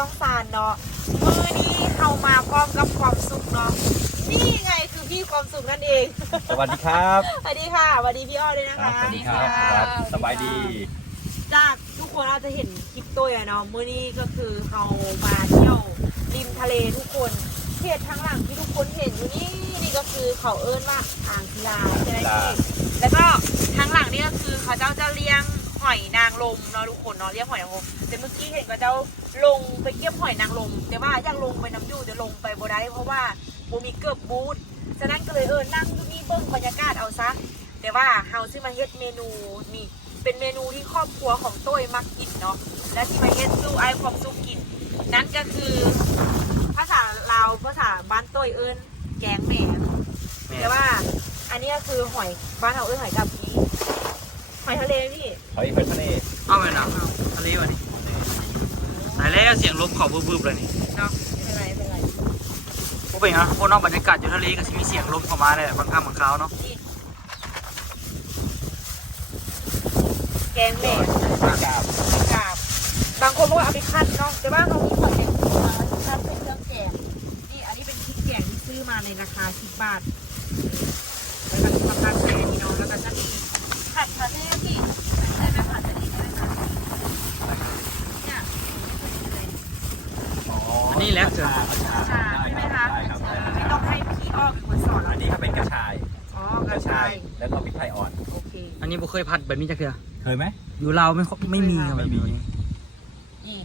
ล่องซานเนาะมือนี้เข้ามาพร้อมกับความสุขเนาะนี่ไงคือพี่ความสุขนั่นเอง สวัสดีครับสวัสดีค่ะสวัสดีพี่อ้อด้วยนะคะสวัสดีครับครับสบายดี จากทุกคนอาจจะเห็นคลิปตัวอะเนาะมื้อนี้ก็คือเรามาเที่ยวริมทะเลทุกคนเขตทางหลังที่ทุกคนเห็นอยู่นี่นี่ก็คือเขาเอิ้นว่าอ่างศิลาใช่ไหมพี่แล้วก็ทางหลังนี่ก็คือเขาเจ้าจะเลี้ยง หอยนางรมเนาะทุกคนเนาะเลี้ยงหอยนางรมแต่เมื่อกี้เห็นก็เจ้าลงไปเก็บหอยนางรมแต่ว่าอยากลงไปน้ำอยู่จะลงไปบ่ได้เพราะว่าโบมีเกือบบูธฉะนั้นก็เลยเออนั่งอยู่นี่เบิ่งบรรยากาศเอาซะแต่ว่าเฮาซื้อมาเฮ็ดเมนูนี่เป็นเมนูที่ครอบครัวของต้ยมักกินเนาะและที่มาเฮ็ดสู้ไอ้ความสุขกิน นั่นก็คือภาษาลาวภาษาบ้านต้ยเอิ้นแกงแหม่แต่ว่าอันนี้ก็คือหอยบ้านเราเอิ้นหอยกับพีห อยทะเลพี่หอยเป็นทะเลเอาไปนะทะเลวะนี่ไหนแล้วเสียงลมเขาบึบๆเลยนี่เนาะไม่เป็นไรไม่เป็นไรพวกเป็นฮะพวกนอกบรรยากาศอยู่ทะเลก็จะมีเสียงลมเข้ามาเลยบางครั้งบางคราวเนาะนี่แกงแหม่กาบกาบบางคนบอกว่าเอาไปคั้นเนาะแต่ว่าเขามีหอยแมงภู่มาคั้นเป็นเครื่องแกงนี่อันนี้เป็นพริกแกงที่ซื้อมาในราคา10บาทแล้วก็ที่มาคั้นแกงนี่เนาะแล้วก็จะมีผัดทะเลที่ใช่ไหมผัดทะเลใช่ไหมคะเนี่ย อันนี้แหละเจอ ชาใช่ไหมคะ ได้ครับ ไม่ต้องให้พี่อ้อเป็นคนสอน อันนี้ก็เป็นกระชาย อ๋อก ก ระ ระ ชา ชาย ย แล้วก็พริกไทยอ่อน โอ เคอันนี้บ่เคยผัดแบบนี้จักเทื่อเคยไหม อยู่ลาวไม่ค่อยไม่มีครับแบบนี้นี่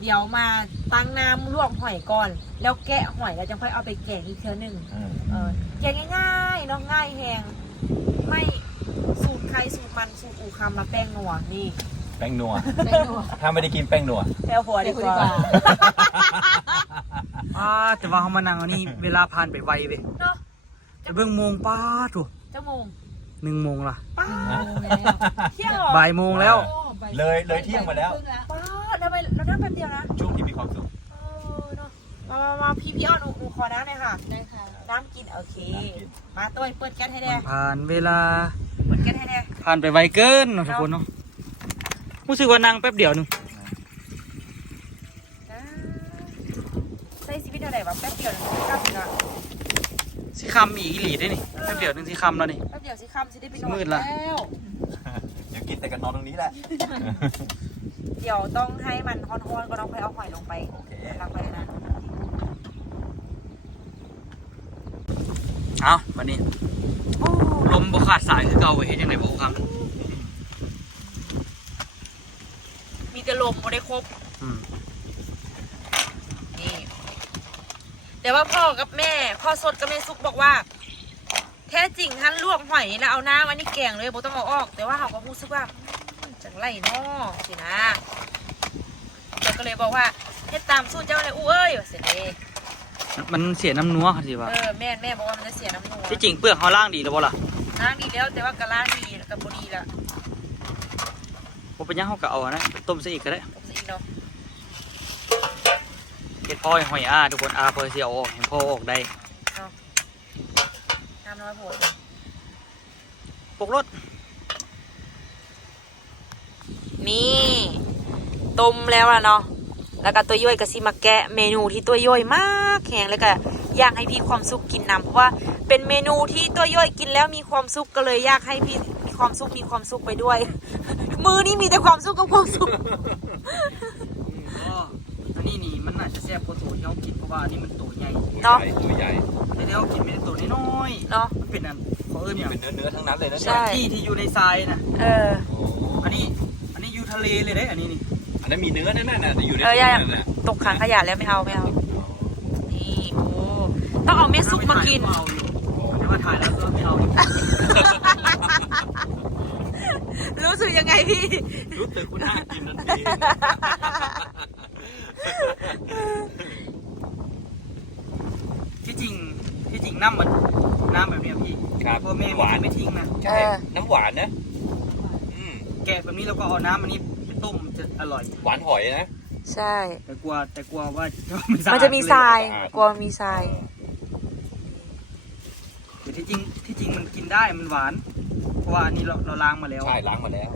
เดี๋ยวมาตั้งน้ำลวกหอยก่อน แล้วแกะหอยแล้วจะค่อยเอาไปแกงอีกเทื่อหนึ่งอืมเออแกงง่ายๆเนาะง่ายแหงไม่สูตรใครสูตรมันสูตรอูคำมาแป้งนัวนี่แป้งนัวแป้งนัวถ้าไม่ได้กินแป้งนัว แป้งหัวดีกว่า อ่าแต่ว่าเขามานั่งอันนี้เวลาผ่านไปไวเว้ยเนาะ แต่เบิ่งโมงป้าถูกเจ้าโมง หนึ่งโมงละป้าเที่ยวเหรอบ่ายโมงแล้ว เลยเลยเที่ยงมาแล้ว ป้าทำไมเรานั่งแป๊บเดียวนะช่วงที่มีความสุขเออเนาะมามามาพี่พี่อ้อนหนูหนูขอน้ำหน่อยค่ะ ได้ค่ะ น้ำกิน โอเคน้ำกินมาตัวเปิดแก๊สให้มัแน่นผ่านเวลา เปิดแก๊สให้แน่ผ่านไปไวเกินเนาะทุกคนเนาะรู้สึกว่านั่งแป๊บเดียวหนึงอ่าใช้ชีวิตอะไรวะแป๊บเดียวนะข้ามนะสิ คำอีกอีหลีได้นี่แป๊บเดียวหนึงสิคำแล้วนี่ แป๊บเดียวสิข้ามสิได้ไปนอนมืดละ แล้วเดี๋ยวกินแต่กันนอนตรงนี้แหละ เดี๋ยวต้องให้มันฮ้อนๆก็ต้องค่อยเอาหอยลงไปโอเค ลงไปนะเอาวันนี้โอ้ลมบ่ขาดสายคือเก่าเว้ยเฮ็ดจังไดบ่ครับมีแต่ลมไม่ได้ครบอืม นี่ แต่ว่าพ่อกับแม่ พ่อสดกับแม่ซุกบอกว่า แท้จริงท่านลวกหอยแล้วเอาน้ำอันนี้แกงเลยบ่ต้องเอาออก แต่ว่าเขาก็พูดซึกว่าอืมจังไรเนาะสินะเราก็เลยบอกว่าเฮ็ดตามสูตรเจ้าเลยอู้เอ้ยว่าเสร็จเลยมันเสียน้ำนัวครับสิว่าเออแม่แม่บอกว่ามันจะเสียน้ำนวที่จริงเปลือกเขาล่างดีแล้วบ่ล่ะล้างดีแล้วแต่ว่ากะล้างดีกับบดีละบ่เป็นหยังเขาก็เอาอันนะไปต้มซะอีกก็ได้ผมจะอีกเนาะ เฮ็ดพ่อให้หอยอาทุกคนอาเพื่อสิเอาออกให้พ่อออกได้น้ำน้อยโผล่ปกรถนี่ต้มแล้วล่ะเนาะแล้วก็ตัวย่อยก็สิมาแกะเมนูที่ตัวย่อยมากแข็งแล้วก็อยากให้พี่ความสุขกินนำเพราะว่าเป็นเมนูที่ตัวย่อยกินแล้วมีความสุขก็เลยอยากให้พี่มีความสุขมีความสุขไปด้วย มือนี่มีแต่ความสุขกับความสุขก็อั นนี้นี่มันน่าจะแซ่บกว่าตัวที่เขากินเพราะว่าอันนี้มันตัวใหญ่เนาะ ตัวใหญ่แต่ที่เขากินไม่ได้ตัวน้อยเนาะๆมันเป็นอันเขาเอิ้นอย่างเป็นเนื้อเนื้อๆทั้งนั้นเลยนะใช่ ที่ที่อยู่ในทรายน่ะเออ โอ้อันนี้อันนี้อยู่ทะเลเลยเด้อันนี้นี่อันนั้นมีเนื้อนั่นน่ะอยู่ในเอออย่านั่นน่ะตกขังขยะแล้วไม่เอาไม่เอา นี่ โอ้ ต้องเอาเม็ดซุปมากิน เอาอยู่แต่ว่าถ่ายแล้วก็ไม่เอาอยู่รู้สึกยังไงพี่ รู้สึกคุณน่ากินทันที ที่จริงที่จริงน้ำมันน้ำแบบเนี้ยพี่ครับพ่อแม่หวาน ไม่ทิ้งนะใช่ น้ำหวานนะ อืม แกะแบบนี้แล้วก็เอาน้ำอันนี้ไปต้มจะอร่อย หวานหอยนะ ใช่ แต่กลัวแต่กลัวว่ามันจะมีทรายสะอาดกลัวมีทรายแต่ที่จริงที่จริงมันกินได้มันหวาน เพราะว่าอันนี้เราเราล้างมาแล้ว ใช่ล้างมาแล้ว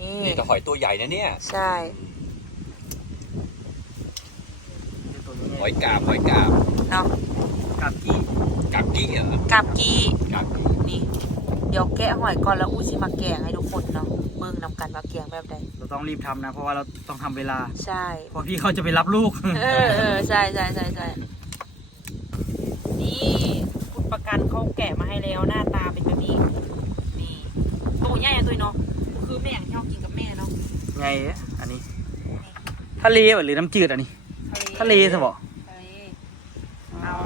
นี่นี่แต่หอยตัวใหญ่นะเนี่ย ใช่ อยกาบหอยกาบเนาะกับกี้กาบกี้เหรอกับกี้กาบกี้นี่ เดี๋ยวแกะหอยก่อนแล้วอู้สิมาแกงให้ทุกคนเนาะเบิ่งนำกันว่าแกงแบบใดเราต้องรีบทำนะ เพราะว่าเราต้องทำเวลาใช่ เพราะพี่เขาจะไปรับลูก เออเออใช่ใช่ใช่ใช่นี่คุณประกันเขาแกะมาให้แล้วหน้าตาเป็นแบบนี้ นี่ตัวใหญ่อะตัวเนาะคือแม่อย่างที่เรากินกับแม่เนาะไงอะอันนี้ ทะเลบ่หรือน้ำจืดอันนี้ ทะเลใช่ปะทะเลอ๋อ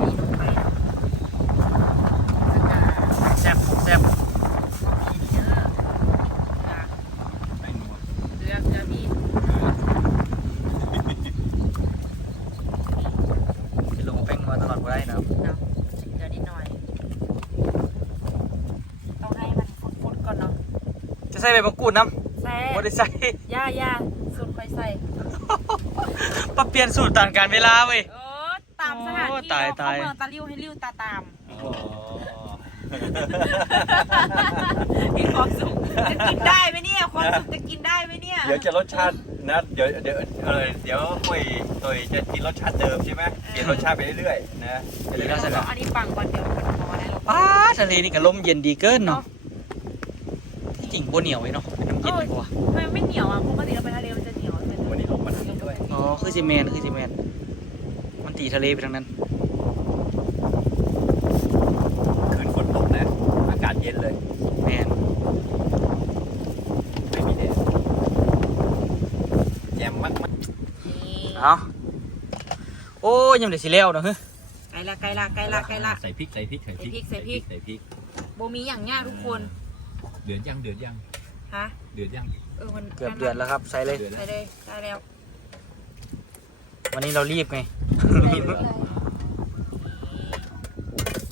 นี่ลงไปเนาะแล้วก็ แซ่บผมแซ่บ มีเยอะจ้ะ แป้งนัว เกลือเกลือพี่ จะลงแป้งมาตลอดก็ได้นะครับ เนาะเกลือนิดหน่อย ต้องให้มันฟุดๆก่อนเนาะ จะ ใส่ใบมะกรูดน้แซ่ำไม่ได้ใส่ย่าย่าสูตรค่อยใส่ปรับเปลี่ยนสูตรต่างการเวลาเว้ย เออตามสถานโอ้ที่ตายเนาะตายเขาเมืองตาลิ้วให้ลิ้วตาตามอ๋อมีความสุขจะกินได้ไหมเนี่ยความสุขจะกินได้ไหมเนี่ยเดี๋ยวจะรสชาตินะเดี๋ยวเดี๋ยวเออเดี๋ยวคุยตัวจะกินรสชาติเดิมใช่ไหมเปลี่ยนรสชาติไปเรื่อยๆนะจะได้เดี๋ยวเราเอาอันนี้ปังก่อนเดี๋ยวมันพอแล้วป้าทะเลนี่ก็ลมเย็นดีเกินเนาะ ที่จริงบ่เหนียวไว้เนาะเป็นน้ำเย็นดีกว่าทำไมไม่เหนียวอะปกติเราไปทะเลมันจะเหนียวเป็นวันนี้ลงมาทางนี้ด้วยอ๋อคือซีเมนคือซีเมนมันตีทะเลไปทางนั้น คืนฝนตกนะ อากาศเย็นเลย แมนไม่มีแดดแจ่มมากนี่เอาโอ้ยยังเด็ดสิแล้วเนาะเฮ้ยไกลละไกลละไกลๆละไกลละใส่พริกใส่พริกใส่พริกใส่พริกใส่พริกโบมีอย่างยากทุกคน เดือดยังเดือดยังฮะเดือดยังเออมันเกือบเดือนแล้วครับใส่เลย เดือดแล้ใส่วเลยได้แล้ววันนี้เรารีบไงได้เลย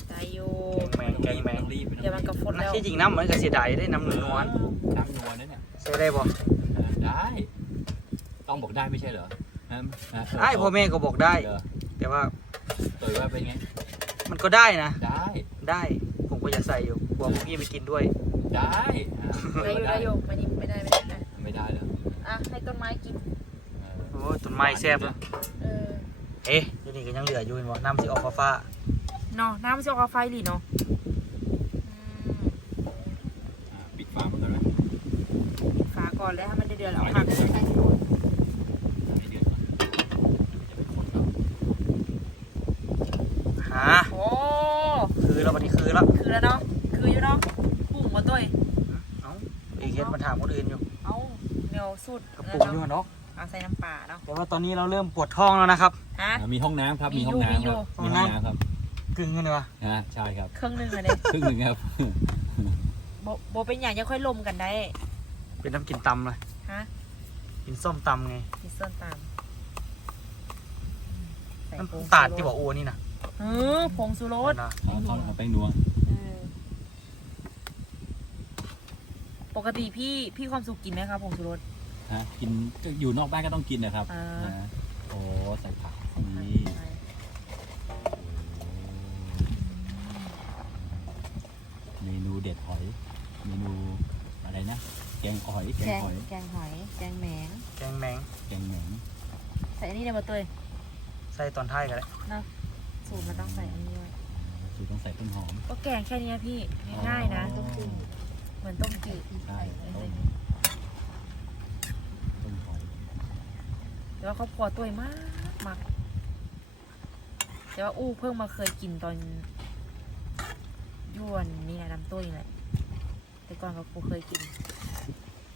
ได้อยู่แมงแกงแมงต้องรีบเดี๋ยวมันก็ฟดแล้วที่จริงน้ำมันก็เสียดายได้น้ำนวลน้ำนัวนั่นเนี่ยๆใส่ได้บ่ได้ ต้องบอกได้ไม่ใช่เหรอฮะฮะไอ้พ่อแม่ก็บอกได้ เหรอแต่ว่าตัวว่าเป็นไงมันก็ได้นะ ได้ได้ผมก็อยากใส่อยู่กลัวพวกพี่ไปกินด้วย ได้อะได้อยู่ได้อยู่ไม่นี่ไม่ได้ไม่ได้นะไม่ได้เหรออะให้ต้นไม้กินเออโอ้ยต้นไม้แซ่บนะเออเอ๊ะเดี๋ยวนี้ก็ยังเหลืออยู่เห็นบ่น้ำสิออกฟ้าเนาะน้ำมันจะออกกับไฟหรือเนาะอืมอะปิดฝามันก่อนนะ ฝาก่อนแล้วให้มันเดือดๆแล้วไม่เอาผัก เดือดไม่เดือดก่อนจะไปคนครับ ๆหา โอ้ คือแล้ววันนี้คือแล้ว คือแล้วเนาะคืออยู่เนาะปรุงมาตัว เอ้าอีกเฮ็ดมา ถามคนอื่นอยู่เอาเมลสูตรกระปุกอยู่เนาะเอาใส่น้ำปลาเนาะแต่ว่าตอนนี้เราเริ่มปวดท้องแล้วนะครับ ฮะอะมีห้องน้ำครับ มีมีอยู่ห้องน้ำครับมีมีอยู่ห้องน้ำครับกึ่งกันเลยวะนะใช่ครับเครื่องหนึงอะเนี่ยครึ่งหนึ่งครับ โบโบเป็นอย่างยังค่อยลมกันได้ เป็นน้ำกินตำเลยฮะกินส้มตำไงมีส้นตามใส่ผงน้ำตาลที่บอกโอ้นี่นะเออผงสุรสนะเอาเขาเอาแป้งนัว เออ ปกติพี่พี่ความสุขกินไหมครับผงสุรส ฮะกินก็อยู่นอกบ้านก็ต้องกินนะครับอ่า นะโอ้ใส่ผักใส่ผักนี่ใส่เมนูเด็ดหอย เมนูอะไรนะ แกงหอยแกแกงงหอยแกงหอย แกงแหมงแกงแมงแกงแหนงใส่อันนี้ได้มาตัวใส่ตอนท้ายกันเลยสูตรมันต้องใส่อันนี้ด้วยคือต้องใส่ต้นหอมก็แกงแค่นี้นะพี่ง่ายๆนะอ๋อ เหมือนต้มจืดใช่ต้มต้นหอยแต่ว่าครอบครัวตัวมากมากแต่ว่าอู้เพิ่งมาเคยกินตอนยวนนี่แหละน้ำตุ้ยแหละแต่ก่อนก็กูเคยกิน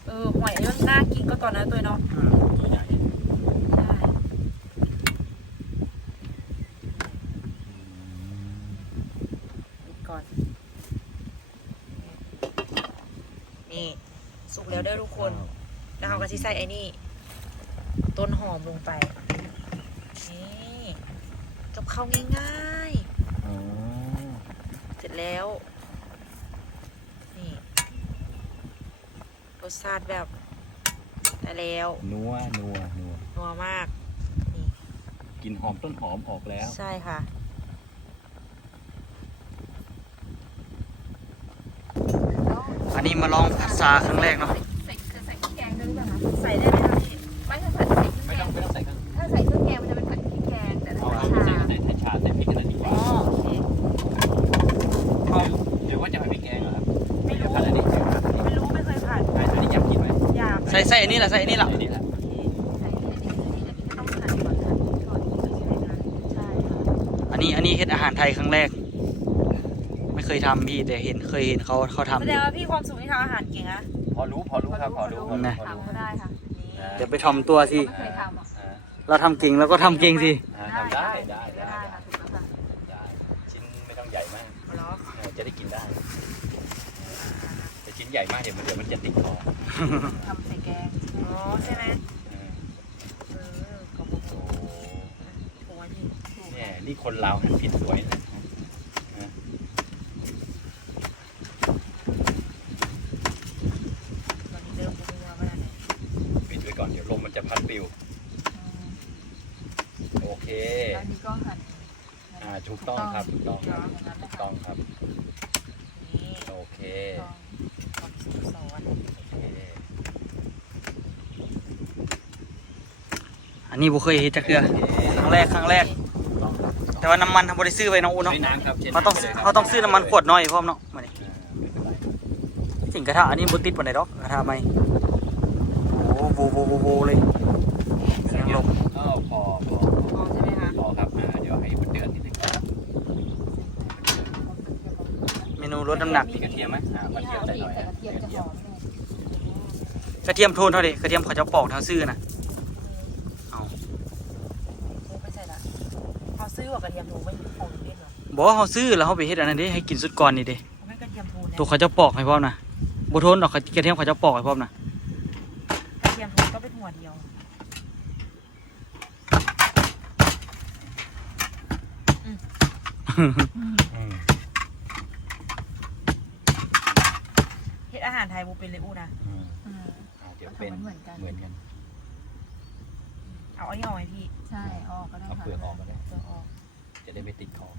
เออหอยมันน่ากินก็ตอนนั้นตัวเนาะตัวใหญ่ ใช่ปิดก่อน นี่ สุกแล้วเด้อ ทุกคน แล้วเราก็สิใส่ไอ้นี่ ต้นหอมลงไป นี่กับข้าวง่ายอ๋อๆ เสร็จแล้ว นี่รสชาติแบบได้แล้วนัวนัวนัวนัวมากนี่กลินหอมต้นหอมออกแล้ว ใช่ค่ะ อันนี้มาลองผัดซาครั้งแรกเนาะ ใส่ได้ไหมคะพี่ไม่ถ้าใส่พไม่ต้องใส่เครื่องถ้าใส่เครื่องแกงมันจะเป็นผัดพริกแกงแต่ถ้าใส่ใส่ชาใส่ใส่ชาใส่พริกกันดีกอ๋ว่าอโอเคชอบหรือว่าจะผัดพริกแกงเหรอครับไม่รู้ผัดอันนี้นนี้ไม่รู้ไม่เคยผ่านอันนี้อยากกินไหมอยากใส่ใส่อันนี้แหละใส่อันนี้แหละอันนี้แหลอเคใส่อันนี้อ้นี่จหมคอันนี้อันนี้เฮ็ดอาหารไทยครั้งแรก ไม่เคยทำพี่แต่เห็นเคยเห็นเขาเขาทำแสดงว่าพี่ความสูงที่ทำอาหารเก่งอะพอรู้พอรู้ครับพอรู้พอรู้พอ เดี๋ยวไปทอมตัวสิ ไม่เคยทำอะอ่าเราทำเก่งแล้วก็ทำเก่งสิ อ่าทำได้ได้ได้ได้ได้ค่ะถูกแล้วค่ะได้ชิ้นไม่ต้องใหญ่มากเอาเหรอเออจะได้กินได้แต่ชิ้นใหญ่มากเดี๋ยวมันเดี๋ยวมันจะติดคอทำใส่แกงอ๋อใช่ไหมเออเออขอบคุณโอ้โอ้ยนี่ถูกเนี่ยนี่คนลาวหันผิดสวยนะฮะ ตอนนี้เริ่มรู้ว่าว่าอะไร ปิดไว้ก่อนเดี๋ยวลมมันจะพัดปลิว โอเค แล้วนี่ก็หั่น อ่าถูกต้องครับถูกต้องครับถูกต้องครับ นี่ โอเค ความสุขสอน โอเค อั นนี้บุเคยเห็นจักเทือครั้งแรกครั้งแรกถูกต้องครับแต่ว่าน้ำมันทำบริซื้อไว้น้องอูเนาะใช้น้ำครับใช้เขาต้องน้ำไปลยครับเขาต้องซื้อน้ำมันขวดน้อยพร้อมเนาะมาดิอ่าไม่เป็นไรจริงกระทะอันนี้บุติดปานใดดอกกระทะไม่โอ้โหโวโวโวโวเลยเสียงลมก็พอพอพอใช่ไหมคะพอครับอ่าเดี๋ยวให้มันเดือดนิดนึงครับเมนูลดน้ำหนักมีกระเทียมไหมอ่ากระเทียมใส่หน่อยฮะกระเทียมจะหอมเลยกระเทียมโทนเท่าดิกระเทียมเขาจะปอกทางซื้อนะเอา ไม่ใช่ละเขา ซื้อว่ากระเทียมทูไม่มีโคนเล่นหรอบอกว่าเขาซื้อแล้วเขาไปเฮ็ดอันนั้นเด้ให้กินสุดก่อนนี่เด้เขาไม่กระเทียมทูนะตัวเขาจะปอกให้พร้อมนะบ่โทนดอกกระเทียมเขาจะปอกให้พร้อมนะกระเทียมทูก็เป็นหัวเดียวอืมเฮ็ดอาหารไทยบูเป็นเลยอู้นะอืมอ่าเดี๋ยวเป็นเหมือนกัน เหมือนกัน เอาอันนี้ออกไหมพี่ใช่ออกก็ได้เอาค่ะเปลือกออกมาเลยเปลือกออก จะได้ไม่ติดคอ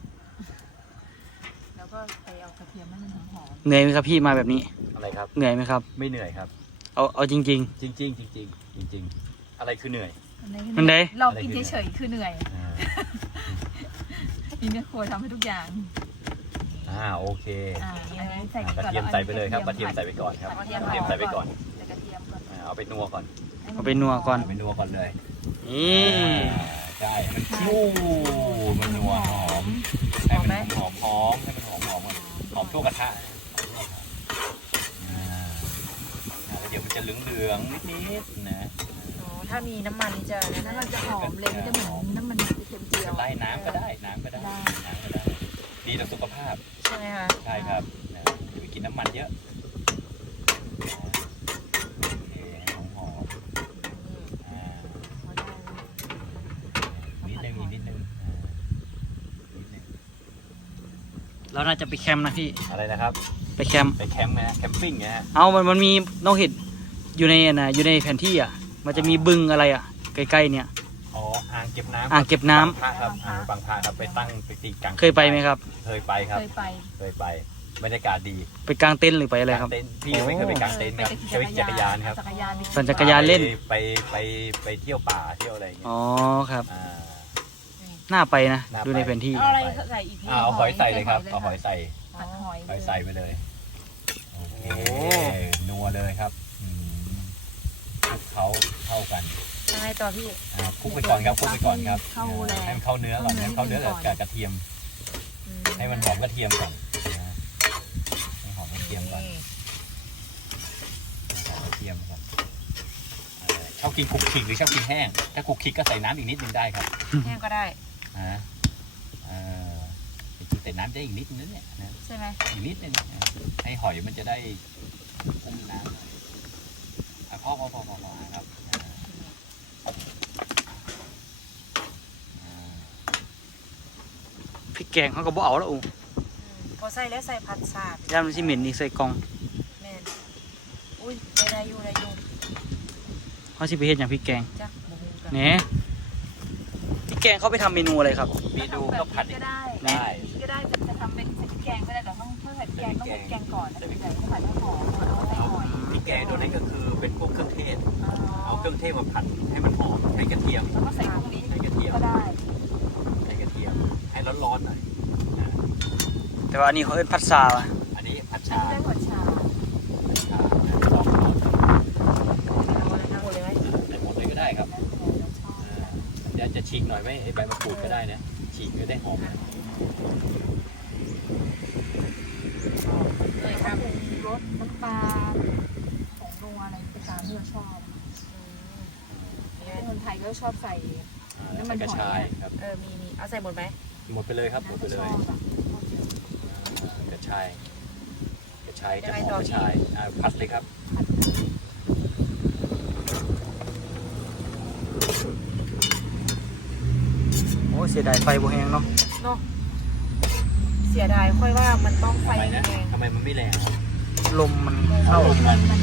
แล้วก็ไปเอากระเทียมให้มันหอมเหนื่อยไหมครับพี่มาแบบนี้ อะไรครับ เหนื่อยไหมครับ ไม่เหนื่อยครับ เอาเอาจริง จริง ๆ จริง ๆ จริงๆจริงๆอะไรคือเหนื่อยๆมันได้เรากินเฉยๆคือเหนื่อยอ่าอินเนอร์ครัวทำให้ทุกอย่างอ่าโอเคอ่าอันนี้ใส่อ่ากก่ระอนเทียมใส่ไปเลยครับกระเทียมใส่ไปก่อนครับกระเทียมใส่ไปก่อนใส่กระเทียมก่อนอ่าเอาไปนัวก่อนๆเอาไปนัวก่อน เอาไปนัวก่อนเลยนี่ อ่า ใช่ให้มันฟูมันนัวหอมให้มันหอมหอมให้มันหอมหอมก่อนหอมทั่วกระทะอ่าแล้วเดี๋ยวมันจะเหลืองเหลืองๆนิดๆนะอ๋อถ้ามีน้ำมันนี่จะแล้วมันจะหอมเลยมันจะเหมือนน้ำมันกระเทียมเจียวไล่น้ำก็ได้น้ำก็ได้ได้น้ำก็ได้ดีต่อสุขภาพ ใช่ไหมคะใช่ครับนะอย่าไปกินน้ำมันเยอะนะโอเคหอมหอมๆอ่านิดนึงอีกนิดนึงอ่านิดนึง เราน่าจะไปแคมป์นะพี่ อะไรนะครับ ไปแคมป์ ไปแคมป์นะฮะแคมปิ้งนะฮะเอามันมันมีน้องเห็ดอยู่ในอันนะอยู่ในแผนที่อะ มันจะมีบึงอะไรอะ ใกล้ๆเนี่ย อ๋อ อ่างเก็บน้ำอ่างเก็บน้ำบางพระครับอ่างบางพระครับ ไปตั้งไปตีกลางเคยไปไหมครับ เคยไปครับ เคยไป เคยไป บรรยากาศดีไปกางเต็นท์หรือไปอะไรครับ กางเต็นท์พี่ยังไม่เคยไปกางเต็นท์ครับเคยไปขี่จักรยานครับจักรยานดิปั่นจักรยานเล่นไปไปไปเที่ยวป่าเที่ยวอะไรอย่างเงี้ยอ๋อครับ อ่า น่าไปนะ น่าไป ดูในแผนที่ เอาอะไรใส่อีกพี่อ่าเอาหอยใส่เลยครับเอาหอยใส่ผัดหอยหอยใส่ไปเลยโอเคโอ้นัวเลยครับอืมคลุกเขาเข้ากันยังไงต่อพี่ อ่าคลุกไปก่อนครับคลุกไปก่อนครับเข้าแล้ให้วมันเข้าเนื้อก่อนให้มันเข้าเนื้อกับกับกระเทียมอืให้มันหอมกระเทียมก่อนนะให้หอมกระเทียมก่อนนี่หอมกระเทียมก่อนเอ่อชอบกินคลุกคลิกหรือชอบกินแห้ง ถ้าคลุกคลิกก็ใส่น้ำอีกนิดนึงได้ครับ แห้งก็ได้ นะเออจริงๆแต่น้ำได้อีกนิดนึงเนี่ยนะใช่ไหมอีกนิดนึงนะให้หอยมันจะได้อุ้มน้ำหน่อยอะพอพอพอพอพอครับอ่าพริกแกงเขาก็บ่เอาแล้วอูอืมพอใส่แล้วใส่ผัดสาบย่างมันสิเหม็นนี่ใส่กล่องแม่นอุ้ยได้ได้อยู่ได้อยู่เขาสิไปเฮ็ดอย่างพริกแกงจ้ะบุ้งกันแหนพริก แกงเขาไปทำเมนูอะไรครับ มีดูก็ผัดก็ได้ได้ ก็ได้จะจะทำเป็นใส่พริกแกงก็ได้แต่ต้องเพื่อใส่พริกแกงต้องใส่พริกแกงก่อนแล้วใส่ผัดให้หอมก่อนแล้วใส่หอยพริกแกงตัวนี้ก็คือเป็นพวกเครื่องเทศ เอาเครื่องเทศมาผัดให้มันหอมใส่กระเทียมแล้วก็ใส่พวกนี้ใส่กระเทียมก็ได้ใส่กระเทียมให้ร้อนๆหน่อยนะแต่ว่าอันนี้เขาเอิ้นผัดซาว่ะ อันนี้ผัด อัน ชา นี้ได้หัวชา ผัดชานะลองลอง เอาไว้ เดี๋ยวจะฉีกหน่อยไหมไอ้ใบมะกรูดก็ได้นะ ฉีกก็ได้หอมนะเลยครับรสน้ำปลาของนัวอะไรไปตามที่เราชอบเนี่ยคนไทยก็ชอบใส่อ่าแล้วน้ำมัใส่นกระหอยชายอะครับ เออ มีมีเอาใส่หมดไหมหมดไปเลยครับหมดไปน้ำเลก็ชยอบอะอ่ากระชาย กระชายจะหอมกระชายอ่าผัดเลยครับ โอ้ย เสียดายไฟบ่แห้งเนาะเนาะเสียดายค่อยว่ามันต้องไฟทำไมนะแรงทำไมมันไม่แรงครับลมมันเข้าเข้ามันมัน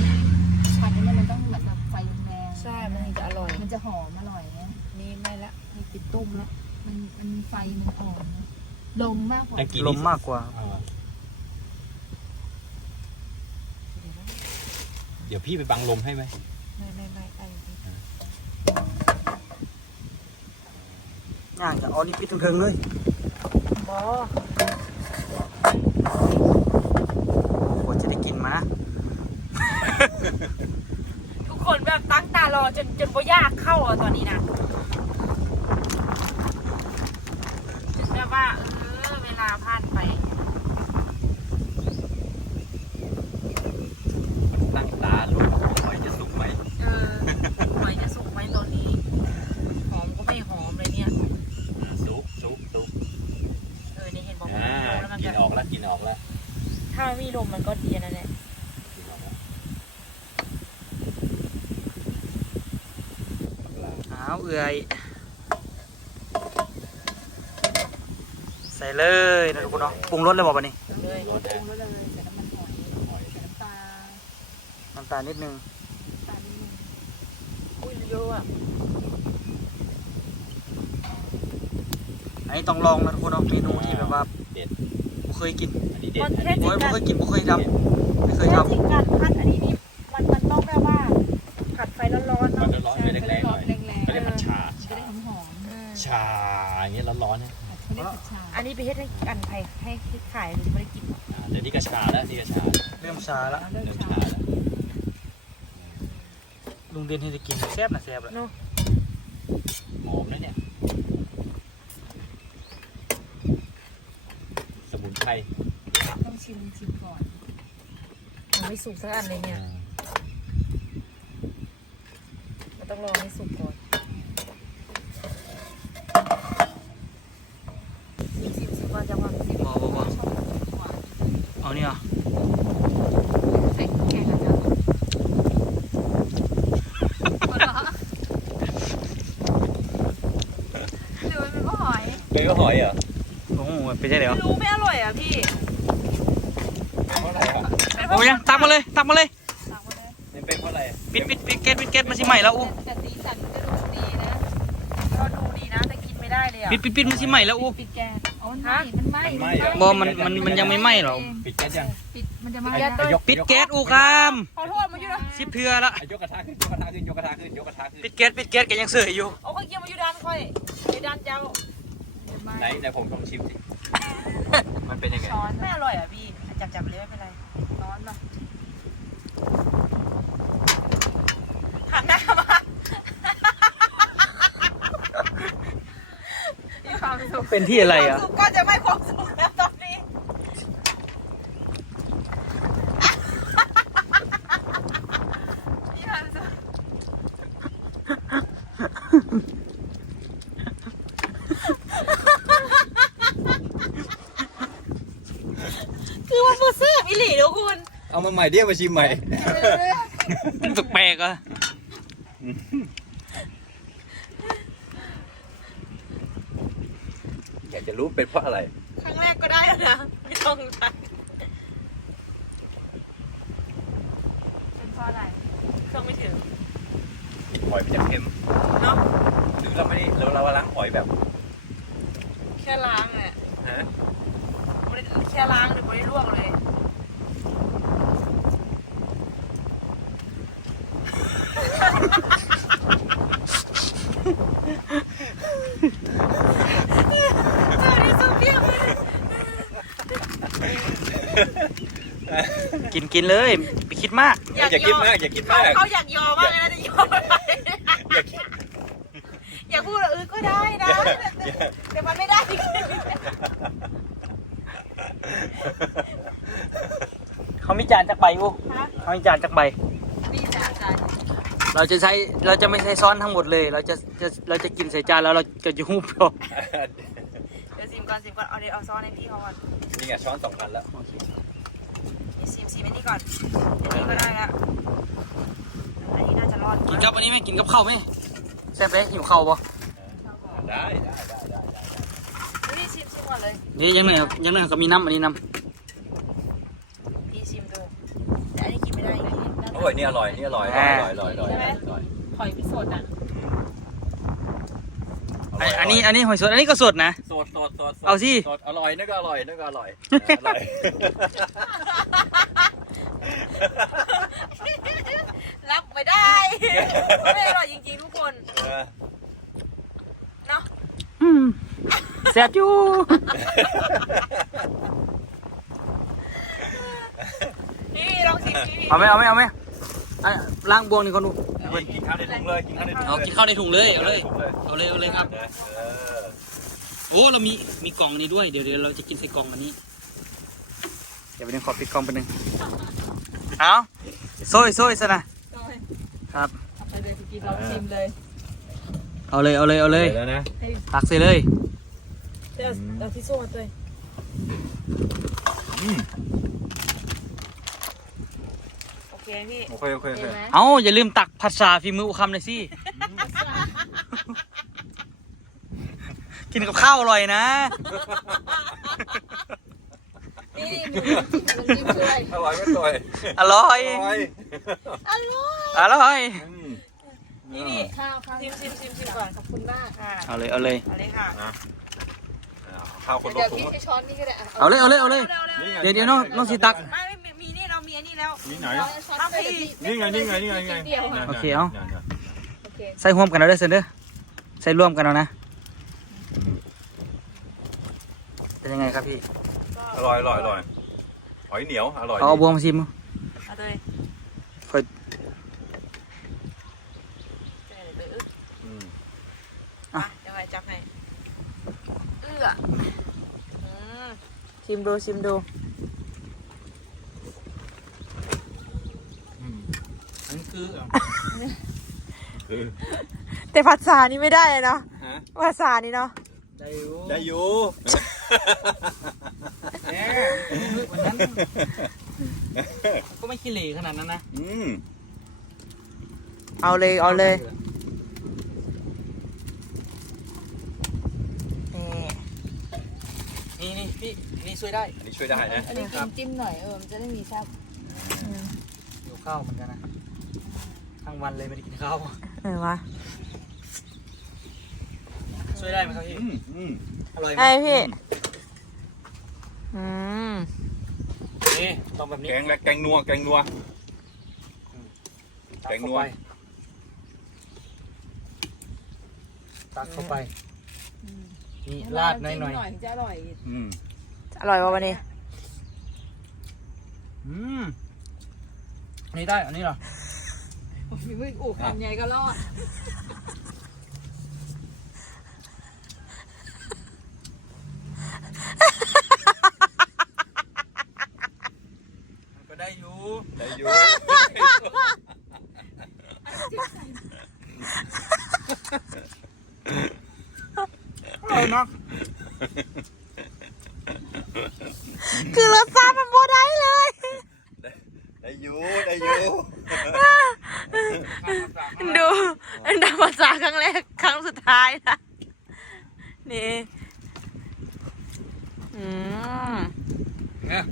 ผัดนี้มันต้องแบบแบบไฟแรงๆใช่ มันถึงจะอร่อย มันจะหอมอร่อยนะนี่ไม่ละมีติดตุ้มแล้วมันมันไฟมันอ่อนนะลมมากกว่าอังกฤษลนี่มมากกว่าอ่าเดี๋ยวพี่ไปบังลมให้ไหมไม่ไม่ไม่ไอ้นี่ ย่างจะเอานี่ปิดถึงๆเลยบอกว่าจะได้กินมา ทุกคนแบบตั้งตารอจนจนบ่ยากเข้าอะตอนนี้นะจนแบบว่า เออ เวลาผ่านไป ตั้งตาลุ้นหอยจะสุกไหม เออหอยจะสุกไหมตอนนี้ หอมก็ไม่หอมเลยเนี่ย สุกสุกสุก เออนี่เห็นบอก อ่า ว่ามัน กิ จะ นออกแล้วกินออกแล้ว ถ้ามันมีลมมันก็ดีนะเนี่ย กินออกแล้ว อ้าวเอื่อยใส่ เลยนะทุกคนเนาะปรุงรสเลยบอกป่ะนี่เลยรสปรุนะงแล้วเลยใส่น้ำมันหอยหอยใส่น้ำตาลน้ำตาลนิดนึงน้ำตาลนิดนึงอุ้ยเยอะอะอันนี้ต้องลองนะทุกคนเนาะเมนูที่แบบว่าเด็ดบ่เคยกินอันนี้เด็ดมันอันแค่นี้จเด็ริดงบ่กัเคนยกินบ่เคยทำไม่เคยแค่ทำจริงกันพัดอันนี้นี่มันมันต้องแบบว่าผัดไฟร้อนๆมันเนาะร้อนๆไปแรงๆหน่อยแรงๆเขาเรียกผัดชาจะได้หอมหอมอืมชาอย่างเงี้ยร้อนๆเนี่ย เขาเรียกผัดชาอันนี้ไปเฮ็ดให้อันไทยให้ขายหรือไม่ได้กินอ่าเดี๋ยวนี้ก็ชาแล้วนี่ก็ชาเริ่มชาละเริ่มเริ่มชาชาแล้วลุงเด่นให้ได้กินแซ่บนะแซ่บเลยเนาะหอมนะเนี่ย สมุนไพรต้องชิมชิมก่อนมันไม่สุกสักอันเลยเนี่ยมันต้องรอให้สุกก่อนชิมชิมชิมก่อนจะว่า บ่บ่บ่ ชอบกินหวาน เอานี่เหรอ ใส่แกงอาจจะหรือมันเป็นข้าวหอย เคยก็หอยเหรอ โอ้โห เป็นยังไงเหรอไม่รู้ไม่อร่อยอะพี่เป็นเพราะอะไรอะโอ้ยังตักมาเลยตักมาเลยตักมาเลยเป็นเป็นเพราะอะไรปิดปิดปิดเกตปิดเกตมันสิใหม่แล้วอู้แต่สีสันมันจะดูดีนะก็ดูดีนะแต่กินไม่ได้เลยอะปิดปิดปิดมันสิใหม่แล้วอู้ปิดแกงอ๋อมันไหม้มันไหม้มันไหม้เหรอบ่มันมันมันยังไม่ไหม้หรอกปิดแก๊สยังปิดมันจะไหม้ไอ้นะไอ้ยกปิดแก๊สอู้คามขอโทษมาอยู่นะสิบเทือละไอ้ยกกระทะขึ้นยกกระทะขึ้นยกกระทะขึ้นยกกระทะขึ้นปิดแก๊สปิดแก๊สก็ยังเสืออยู่เอาข้าวเกี๊ยวมาอยู่ด้านค่อยอยู่ด้านเจ้าจะไหม้ไหนไหนผมลองชิมสิมัน เป็นยังไง ช้อนไม่อร่อยอะพี่จับจับเลยไม่เป็นไรร้อนป่ะหันหน้ามามีความสุขเป็นที่อะไรอะ ความสุขก็จะไม่ความสุขแล้วตอนนี้ มีความสุข คือมันบูซ่บอีหลีทุกคน เอา มาใหม่เดี๋ยวมาชิมใหม่แปลกๆอะอยากจะรู้เป็นเพราะอะไร ครั้งแรกก็ได้แล้วนะ ไม่ต้องทักเป็นเพราะอะไรเครื่องไม่ถึงหอยมันจะเค็มเนาะหรือเราไม่ได้เราเราล้างหอยแบบแค่ล้างแหละฮะไม่ได้แค่ล้างหรือไม่ได้ลวกเลย เจอที่ซุปเปรี้ยวเลย กินกินเลยไปคิดมากอย่าคิดมากอย่าคิดมาก เขาอยากยอมากเลยนะจะยอมอะไรอย่าคิดจะพูดว่าเออก็ได้นะแต่มันไม่ได้จริงเขามีจานจากใบอูๆฮะเขามีจานจากใบ นี่จ้ะอาจารย์เราจะใช้เราจะไม่ใช้ซ้อนทั้งหมดเลย เราจะจะเราจะกินใส่จานแล้วเราจะจะหุบเอาเดี๋ยวซิมก่อนซิมก่อนเอาเดี๋ยวเอาซอสในพี่เขาก่อนนี่ไงช้อนสองพันแล้วนี่ซิม ซิมไอ้นี่ก่อน อันนี้ก็ได้ละอันนี้น่าจะรอดกินกับอันนี้ไหมกินกับข้าวไหมแซ่บไหมหิวข้าวปะได้ได้ได้ได้ได้นี่ชิมชิมก่อนเลยนี่ยังไงครับยังไงก็มีน้ำอันนี้น้พี่ซิมดูแต่อันนี้กินไม่ได้อีกโอ้ยนี่อร่อยนี่อร่อยอร่อยอร่อยอร่อยอร่อยอร่อยหอยพิสดอะำอันอันนี้อันนี้หอยสดอันนี้ก็สดนะ สดสดสดเอาสิ สดอร่อยนั่นก็อร่อยนั่นก็อร่อยอร่อย รับไม่ได้ไม่อร่อยจริงๆทุกคนเออเนาะอืมแซ่บอยู่พี่ลองชิมพี่เอาไหมเอาไหมเอาไหมอะล้างบวงนี่ก่อนดูนี่กินข้าวในถุงเลยกินข้าวในถุงเอากินข้าวในถุงเลยเอาเลยถุงเลยเอาเลยเอาเลยครับ เออโอ้เรามีมีกล่องนี้ด้วยเดี๋ยวเดี๋ยวเราจะกินใส่กล่องอันนี้ เดี๋ยวไปนึงขอปิดกล่องไปหนึ่ง เอาโซ่ยโซ่ยซะนะครับ เอาไปเลยสกินเราชิมเลยเอาเลย เอาเลย เอาเลยแล้วนะตักใส่เลย เดี๋ยวเอาที่โซ่มาด้วยอืมโอเคพี่โอเคโอเคโอเคเห็นไหมเอาอย่าลืมตักผัดชาฝีมืออุคำหน่อยสิ กินกับข้าวอร่อยนะ นี่นี่หนูจิ้มน้ำจิ้มด้วยอร่อยไม่ต่อย อร่อยอร่อยอร่อย อืมนี่นี่ข้าวข้าวชิมชิมชิมชิมก่อนขอบคุณมากอ่าเอาเลย เอาเลย เอาเลยค่ะอะข้าวคนลเดี๋ยวถุงพี่ใช้ช้อนนี่ก็ได้ะเอาเลย เอาเลย เอาเลย นี่ไงเดี๋ยวเดี๋ยวน้องน้องสิตัก ไม่ไม่มีนี่เรามีอันนี้แล้ว นี่ไหน เอาช้อนไปเลยพี่นี่ไง นี่ไง นี่ไงนี่ไงเดียวนั่นโอเคเอา นั่นนั่นโอเคใส่ร่วมกันเอาได้เซนเด้อใส่ร่วมกันเอานะ เป็นยังไงครับพี่ อร่อยอร่อยอร่อยหอยเหนียวอร่อยเอาเอาบวงมาชิมเอาเลยค่อยเดี๋ยวเดี๋ยวอึ๊บอืมอะเดี๋ยวไงจับให้เอื้ออืมชิมดูชิมดูอืมอันนี้คือคือแต่ภาษานี่ไม่ได้เลยเนาะฮะภาษานี่เนาะได้อยู่ได้อยู่ แหมวันนั้นก็ไม่ขี้เหร่ขนาดนั้นนะอืมเอาเลยเอาเลยนี่นี่นี่พี่นี่ช่วยได้อันนี้ช่วยได้นะอันนี้กินจิ้มหน่อยเออมันจะได้มีแซ่บหิวข้าวเหมือนกันนะทั้งวันเลยไม่ได้กินข้าวเออวะช่วยได้ไหมครับพี่อืมอืมอร่อยไหมไอ้พี่ อืมนี่ต้องแบบนี้แกงและแกงนัวแกงนัวแกงนัว ตักเข้าไป นี่ๆราดหน่อยหน่อยจิ้มหน่อยถึงจะอร่อยอืมอร่อยป่ะวันนี้ อืมอันนี้ได้ อันนี้เหรอ มีมืออู่คำใหญ่ก็รอด ก็ได้อยู่ ได้อยู่ อร่อยมาก คือรสชาติมันโบได้เลย ได้อยู่ได้อยู่ดูดูภาษาครั้งแรกครั้งสุดท้ายนะนี่อืมเนี่ย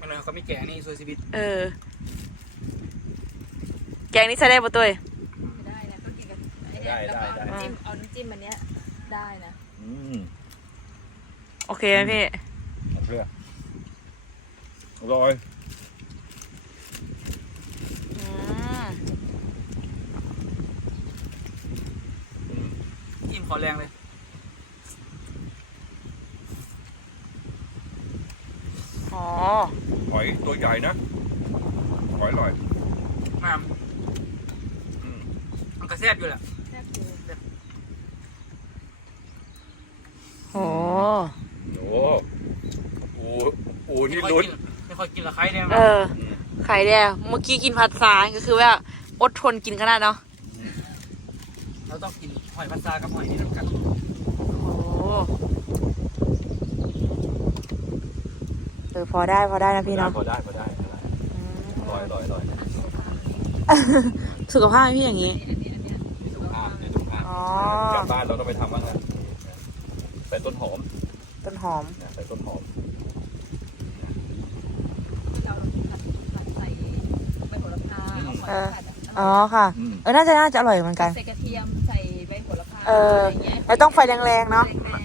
มันเลยเขาไม่แกงนี่ซวยชีวิตเออ แกงนี้ใช้ได้ปะตัวไม่ได้นะก็กินกับไอ้เนี่ยแล้วก็เอาน้ำจิ้มเอาน้ำจิ้มอันเนี้ยได้นะ อืม โอเคไหมพี่ เอาเพื่ออร่อย อืม อิ่มขอแรงเลย อ๋อ หอยตัวใหญ่นะหอยอร่อย มาม อืม มันก็แซ่บอยู่แหละ แซ่บเลย โอ้โหโอ้ นี่ลุ้นไม่ค่อยกินละใครเนี่ยเออไข่แดงเมื่อกี้กินผัดซาก็คือว่าอดทนกินขนาดเนาะเราต้องกินหอยพันซากับหอยนี่น้ำกันโอ้เออพอได้พอได้นะพี่เนาะพอได้พอได้อร่อยอร่อยอร่อยสุขภาพพี่อย่างนี้อันนี้อันเนี้ยนี่ถุงผ้านี่ถุงผ้าอ๋อกลับบ้านเราต้องไปทำบ้างนะใส่ต้นหอม ต้นหอมนะใส่ต้นหอม ที่เราผัดผัดใส่ใบโหระพา เอาหอยผัดอ๋อค่ะ อืม เออ น่าจะน่าจะอร่อยเหมือนกัน ใส่กระเทียมใส่ใบโหระพาเออไรเงี้ยแล้วต้องไฟแรงๆเนาะแรง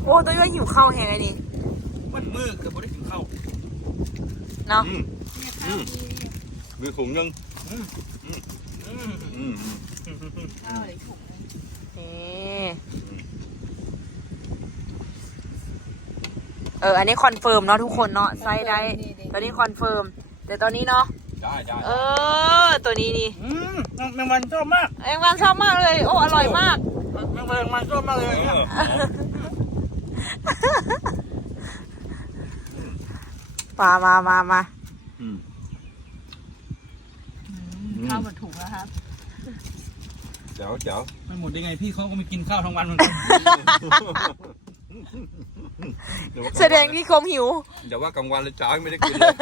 ๆโอ้ตัวย่อยหิวข้าวแห้งเลยนี่มันมือเกือบไม่ได้กินข้าวเนาะ อืมเนี่ยข้าวมีมีถุงยังอืมอืมอืมข้าวเลยถุงนึงนี่ เอออันนี้คอนเฟิร์มเนาะทุกคนเนาะไซส์ได้ตอนนี้คอนเฟิร์มแต่ตอนนี้เนาะได้ได้เออ ตัวนี้นี่อืมแมงวันชอบมากแองวันชอบมากเลย โอ้อร่อยมากแมงวันมันชอบมากเลยเอเนี่ยอมามามามาอืมข้าวหมดถุงแล้วครับเจ๋วเจ๋วไม่หมดได้ไงพี่เขาก็ไม่กินข้าวทั้งวันเหมือนกัน เยวว่าแสดงที่คมหิว เดี๋ยวว่ากลางวันเลยจ้าไม่ได้กินเลย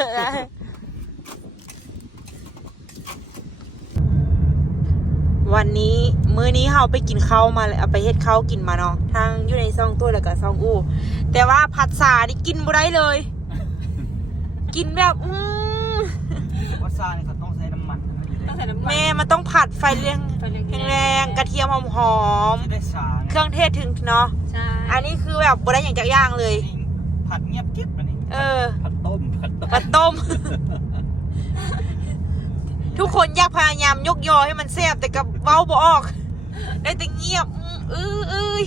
วันนี้มื้อนี้เราไปกินข้าวมาเลยเอาไปเฮ็ดข้าวกินมาเนาะทางอยู่ในซองตัวแล้วก็ซองอู้แต่ว่าผัดสานี่กินบ่ได้เลย กินแบบ อืมวัดซาเนี่ยเขา ใส่น้ำมันแม่มันต้องผัดไฟแรงไฟแรงๆแรงๆกระเทียมหอมจะได้สาๆเครื่องเทศถึงเนาะใช่อันนี้คือแบบบ่ได้อย่างจากอย่างเลย ผัดเงียบกิ๊บอันนี้เออผัดต้มผัดต้มผัดต้ม ทุกคนอยากพยายามยกยอให้มันแซ่บแต่กับเว้าบ่ออก ได้แต่เงียบอืออื้ออื้อ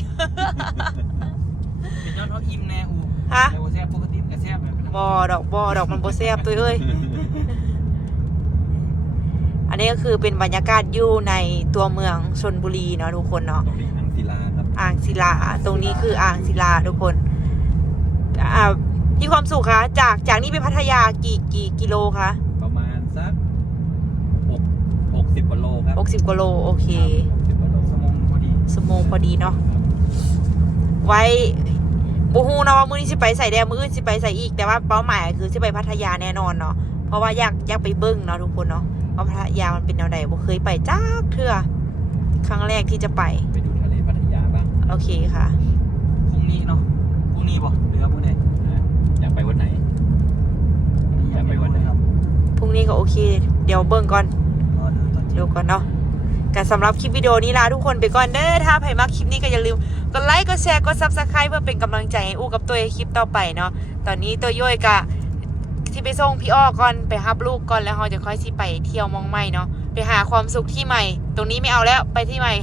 เป็นยอดเขาอิ่มแน่อูฮะแต่ว่าแซ่บปกติมันก็แซ่บแบบนั้นบอดอกบอดอกมันบ่แซ่บตัวเอ้ย อันนี้ก็คือเป็นบรรยากาศอยู่ในตัวเมืองชนบุรีเนาะทุกคนเนาะตรงนี้อังศิลาครับอ่างศิลา ตรงนี้คืออ่างศิลาทุกคนอ่าพี่ความสุขคะจากจากนี้ไปพัทยากี่กี่กิโลคะประมาณสักหกหกสิบกว่าโลครับ60กิโลโอเคหกสิบกว่าโลสมองพอดีสมงพอดีเนาะไว้บูฮูเนาะว่ามื้อนี้สิไปใส่แดงมื้ออื่นสิไปใส่อีกแต่ว่าเป้าหมายคือสิไปพัทยาแน่นอนเนาะเพราะว่าอยากอยากไปเบิ้งเนาะทุกคนเนาะ ว่าพัทยามันเป็นแนวใดบ่เคยไปจ้ากเทื่อครั้งแรกที่จะไป ไปดูทะเลพัทยาบ้างโอเคค่ะ พรุ่งนี้เนาะพรุ่งนี้บอกหรือว่าพรุ่งไหนนะอยากไปวันไหน อยากไปวันไหน ครับพรุ่งนี้ก็โอเค เดี๋ยวเบิ้งก่อน รอดูตอนเช้า ดูก่อนเนาะแต่สำหรับคลิปวิดีโอนี้ลาทุกคนไปก่อนเด้อ ถ้าใครมักคลิปนี้ก็อย่าลืม กดไลค์ กดแชร์ กด subscribe เพื่อเป็นกำลังใจให้อู้กับตัวในคลิปต่อไปเนาะ ตอนนี้ตัวย่อยกะ ที่ไปส่งพี่อ้อก่อนไปฮับลูกก่อนแล้วเราจะค่อยสิไปเที่ยวมองใหม่เนาะไปหาความสุขที่ใหม่ ตรงนี้ไม่เอาแล้วไปที่ใหม่